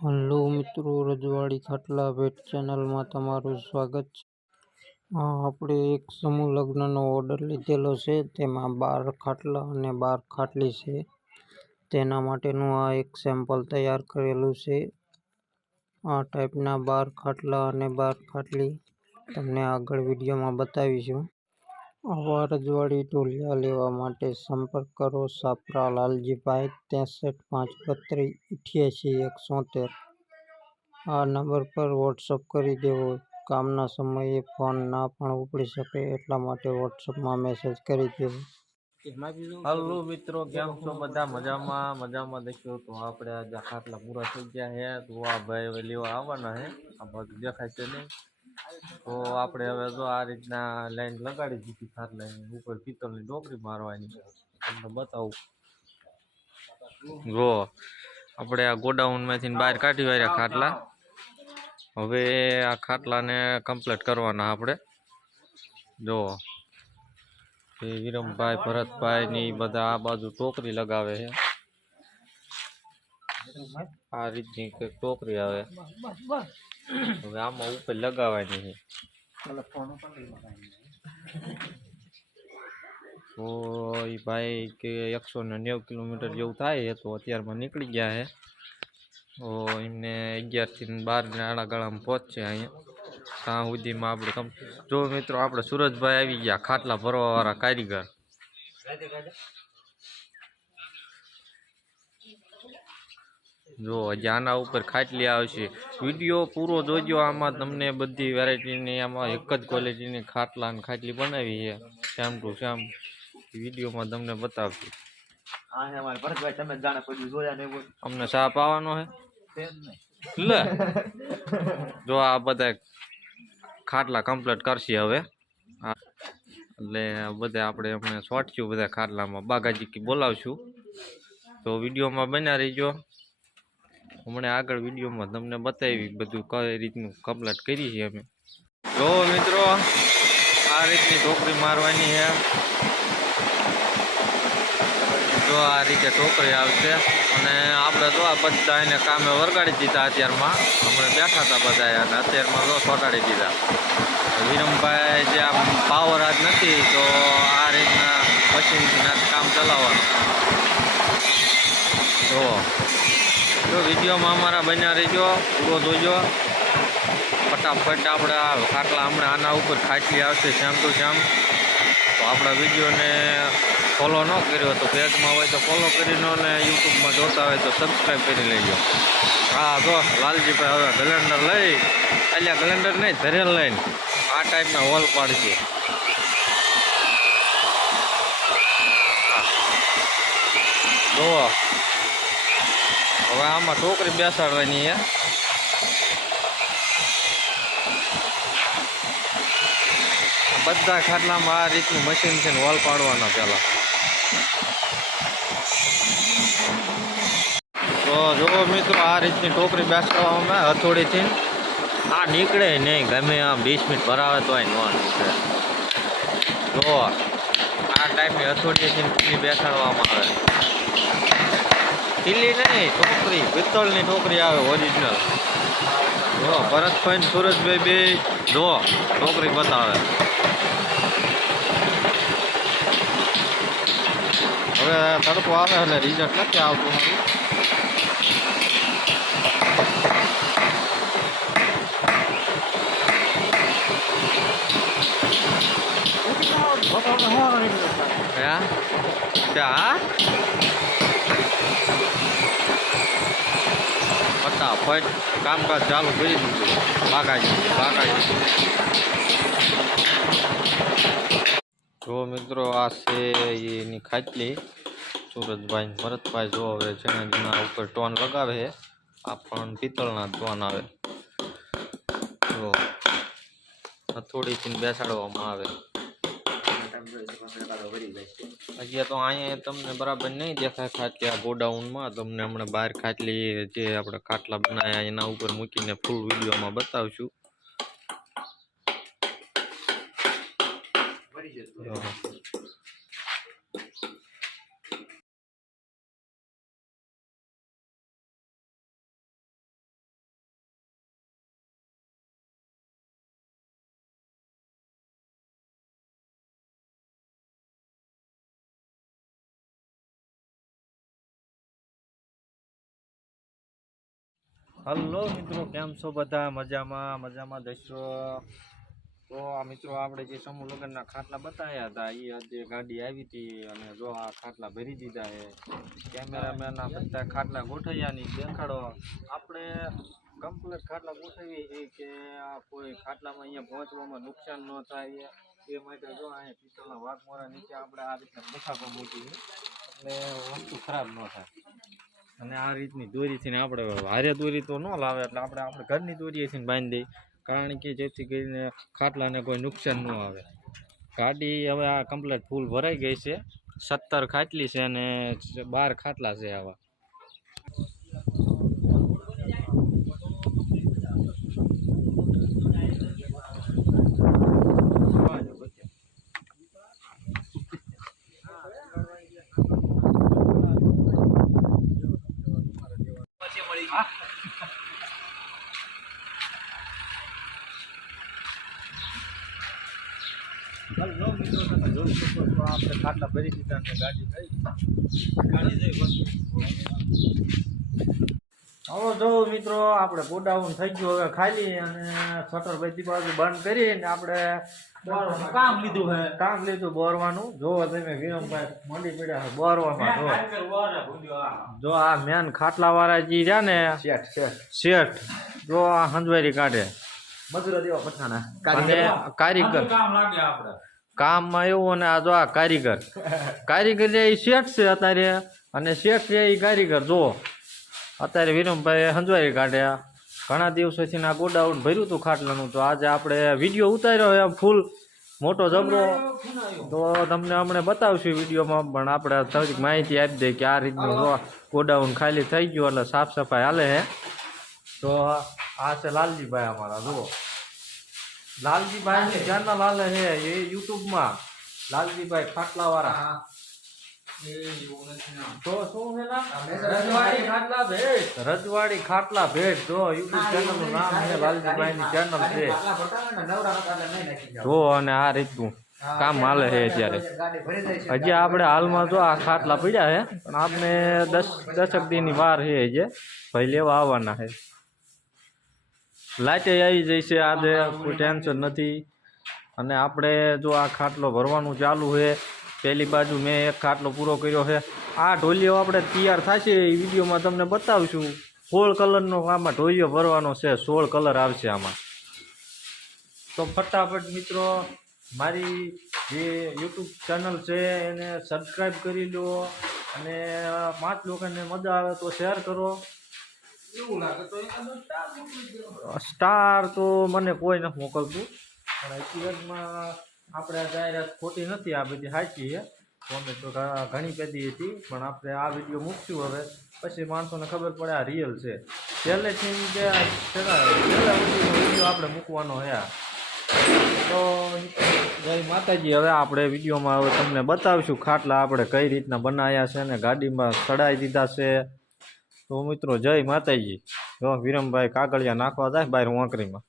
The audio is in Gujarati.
હલો મિત્રો, રજવાડી ખાટલા ભેટ ચેનલમાં તમારું સ્વાગત છે. આપણે એક સમૂહ લગ્નનો ઓર્ડર લીધેલો છે. તેમાં 12 ખાટલા અને 12 ખાટલી છે. તેના માટેનું આ એક સેમ્પલ તૈયાર કરેલું છે. આ ટાઈપના 12 ખાટલા અને 12 ખાટલી તમને આગળ વિડીયોમાં બતાવીશું. આવા રજવાડી ઢોલિયા લેવા માટે સંપર્ક કરો સાપરા લાલજીભાઈ 63 532 88 173. આ નંબર પર વોટ્સઅપ કરી દેવો. કામના સમયે ફોન ના પણ ઉપડી શકે એટલા માટે વોટ્સઅપમાં મેસેજ કરી દેવો. હલો મિત્રો, કેમ છો બધા? મજામાં દેખ્યો તો આપણે આજે ખાટલા પૂરા થઈ ગયા છે. તો આ ભાઈ હવે લેવા આવવાના છે. આ બાજુ દેખાય છે નહીં. તો આપણે હવે જો આ રીતના લાઈન લગાડી દીધી ખાટલાની ઉપર પિત્તળની ડોકરી મારવાની. તમને બતાવું. જો આપણે આ ગોડાઉન માંથી બહાર કાઢી વાળ્યા ખાટલા. હવે આ ખાટલાને કમ્પ્લીટ કરવાના આપણે. જો વિરમભાઈ ભરતભાઈ ની બધા આ બાજુ ટોકરી લગાવે છે. આ રીતની કઈક ટોકરી આવે. હવે આમાં ઉપર લગાવવાની છે. તો એ ભાઈ કે 190 કિલોમીટર જેવું થાય તો અત્યારમાં નીકળી ગયા છે. તો એમને 11 થી 12 આડા ગાળામાં પહોંચશે અહીંયા. ત્યાં સુધીમાં આપણે જો મિત્રો, આપણે સુરજભાઈ આવી ગયા, ખાટલા ભરવા વાળા કારીગર. જો હજી આના ઉપર ખાટલી આવશે. વિડીયો પૂરો જોજો. આમાં તમને બધી વેરાયટીની, આમાં એક જ ક્વોલિટીની ખાટલા અને ખાટલી બનાવી છે. સેમ ટુ સેમ વિડીયોમાં તમને બતાવશું. અમને ચા પાવાનો છે. લે જો આ બધા ખાટલા કમ્પ્લીટ કરશે હવે. એટલે બધા આપણે હમણાં શોર્ટ્યું બધા ખાટલામાં બાગાજી બોલાવશું. તો વિડીયોમાં બન્યા રહીજો. હમણાં આગળ વિડીયોમાં તમને બતાવી બધું કઈ રીતનું કમ્પ્લીટ કરી છે અમે. જો મિત્રો, આ રીતની ટોકરી મારવાની છે. જો આ રીતે ટોકરી આવશે. અને આપણે તો આ બધા એને કામે વરગાડી દીધા. અત્યારમાં હમણાં બેઠા હતા બધા અને અત્યારમાં તો ચોટાડી દીધા. વિરમભાઈ જે આમ પાવર આજ નથી તો આ રીતના મશીનથી કામ ચલાવવાનું. જો વિડીયોમાં અમારા બન્યા રહીજો, પૂરો જોજો. ફટાફટ આપણે આ ખાટલા હમણાં આના ઉપર ખાટલી આવશે સેમ ટુ સેમ. તો આપણા વિડીયોને ફોલો ન કર્યો તો પેજમાં હોય તો ફોલો કરી લો, ને યુટ્યુબમાં જોતા હોય તો સબસ્ક્રાઈબ કરી લેજો. હા જો લાલજીભાઈ હવે ગલેન્ડર લઈ, એટલે ગલેન્ડર નહીં ધરેલ લઈને આ ટાઈપના હોલ પાડશે. જુઓ હવે આમાં ટોકરી બેસાડવાની છે. બધા ખાટલામાં આ રીતનું મશીન છે ને હોલ પાડવાના પેલા. તો જો મિત્રો, આ રીતની ટોકરી બેસાડવામાં હથોડીથી આ નીકળે નહીં. ગમે આમ 20 મિનિટ ભરાવે તો ન નીકળે. જો આ ટાઈપની હથોડીથી બેસાડવામાં આવે. ઢીલી નહીં, ટોકરી પિત્તળની ટોકરી આવે ઓરિજિનલ. જો ભરતભાઈ ને સુરજભાઈ બે જો ટોકરી બતાવે. હવે તડકો આવે એટલે રિઝલ્ટ નથી આવતું. ફટાફટ કામકાજ ચાલુ કરી દીધું. બાગાજી જો મિત્રો, આ છે એની ખાટલી. સુરજભાઈ ભરતભાઈ જો હવે છે ને એના ઉપર ટોન લગાવે છે. આ પણ પિત્તળના ટોન આવે. જો હથોડીથી બેસાડવામાં આવે. હજી તો અહીંયા તમને બરાબર નહીં દેખાય ખાટલી. આ ગોડાઉનમાં તમને હમણાં બહાર ખાટલી જે આપણે ખાટલા બનાવ્યા એના ઉપર મૂકીને ફૂલ વિડીયોમાં બતાવશું. હલો મિત્રો, કેમ છો બધા? મજામાં દઈશો. તો આ મિત્રો આપણે જે સમૂહ લગ્નના ખાટલા બતાવ્યા હતા એ આજે ગાડી આવી હતી અને જો આ ખાટલા ભરી દીધા છે. કેમેરામેન આ બધા ખાટલા ગોઠવ્યાની દેખાડો. આપણે કમ્પ્લીટ ખાટલા ગોઠવીએ છીએ કે આ કોઈ ખાટલામાં અહીંયા પહોંચવામાં નુકસાન ન થાય એ માટે જો અહીંયા પિત્તળના વાઘમોરા નીચે આપણે આ રીતના મુસાફર મૂકી એટલે વસ્તુ ખરાબ ન થાય. અને આ રીતની દોરીથી આપણે હારે દોરી તો ન લાવે એટલે આપણે ઘરની દોરીએથી બાંધી દઈએ, કારણ કે જેથી કરીને ખાટલાને કોઈ નુકસાન ન આવે. ગાડી હવે આ કમ્પ્લીટ ફૂલ ભરાઈ ગઈ છે. 17 ખાટલી છે અને 12 ખાટલા છે આવા. હલો મિત્રો, તમે જોઈ શકો છો આપણે ખાટલા ભરી દીધા અને ગાડી હવે જો મિત્રો આપણે ગોડાઉન થઈ ગયું હવે ખાલી અને શટર બધી બાજુ બંધ કરીને આપણે કામ લીધું બોરવાનું. જો તમે વિરમભાઈ મંડી પડ્યા છે બોરવામાં. જો આ મેન ખાટલા વાળા જે રહ્યા ને શેઠ જો આ હંજવારી કાઢે અને કારીગર કામમાં એવું. અને આ જો આ કારીગર એ શેઠ છે અત્યારે અને શેઠ છે એ કારીગર. જો અત્યારે વિરમભાઈ હંજવારી કાઢ્યા. ઘણા દિવસોથી આ ગોડાઉન ભર્યું હતું ખાટલાનું, તો આજે આપણે વિડીયો ઉતાર્યો એમ ફૂલ મોટો જબરો. તો તમને હમણાં બતાવશું વિડીયોમાં, પણ આપણે થોડીક માહિતી આપી દઈએ કે આ રીતનું ગોડાઉન ખાલી થઈ ગયું એટલે સાફ સફાઈ હાલે છે. તો આ છે લાલજીભાઈ અમારા. જુઓ લાલજીભાઈની ચેનલ હાલે છે એ યુટ્યુબમાં, લાલજીભાઈ ખાટલાવાળા. તો શું છે નામ? રજવાડી ખાટલા ભેટ. જો યુટ્યુબ ચેનલ નું નામ છે, લાલજીભાઈ ની ચેનલ છે. જો અને આ રીતનું કામ હાલે છે અત્યારે. હજી આપણે હાલમાં જો આ ખાટલા પડ્યા છે, પણ આપણે 10 દીની વાર છે હજી ભાઈ લેવા આવવાના છે. લાઈટે આવી જશે આજે, કોઈ ટેન્શન નથી. અને આપણે જો આ ખાટલો ભરવાનું ચાલુ છે. પહેલી બાજુ મેં એક ખાટલો પૂરો કર્યો છે. આ ઢોલિયો આપણે તૈયાર થશે એ વિડીયોમાં તમને બતાવશું. 16 કલરનો આમાં ઢોલિયો ભરવાનો છે. 16 કલર આવશે આમાં. તો ફટાફટ મિત્રો મારી જે યુટ્યુબ ચેનલ છે એને સબસ્ક્રાઈબ કરી લો અને 5 લોકોને મજા આવે તો શેર કરો. સ્ટાર તો મને કોઈ નથી મોકલતું, પણ હકીકતમાં આપણે જાહેરાત ખોટી નથી, આ બધી સાચી છે. કોમેન્ટ તો ઘણી પેદી હતી, પણ આપણે આ વિડીયો મૂકશું હવે, પછી માણસોને ખબર પડે આ રિયલ છે. પહેલેથી વિડીયો આપણે મૂકવાનો છે. તો જય માતાજી. હવે આપણે વિડીયોમાં હવે તમને બતાવીશું ખાટલા આપણે કઈ રીતના બનાવ્યા છે અને ગાડીમાં ચડાવી દીધા છે. તો મિત્રો જય માતાજી. જો વિરમભાઈ કાગળિયા નાખવા જાય બહાર વાંકરીમાં.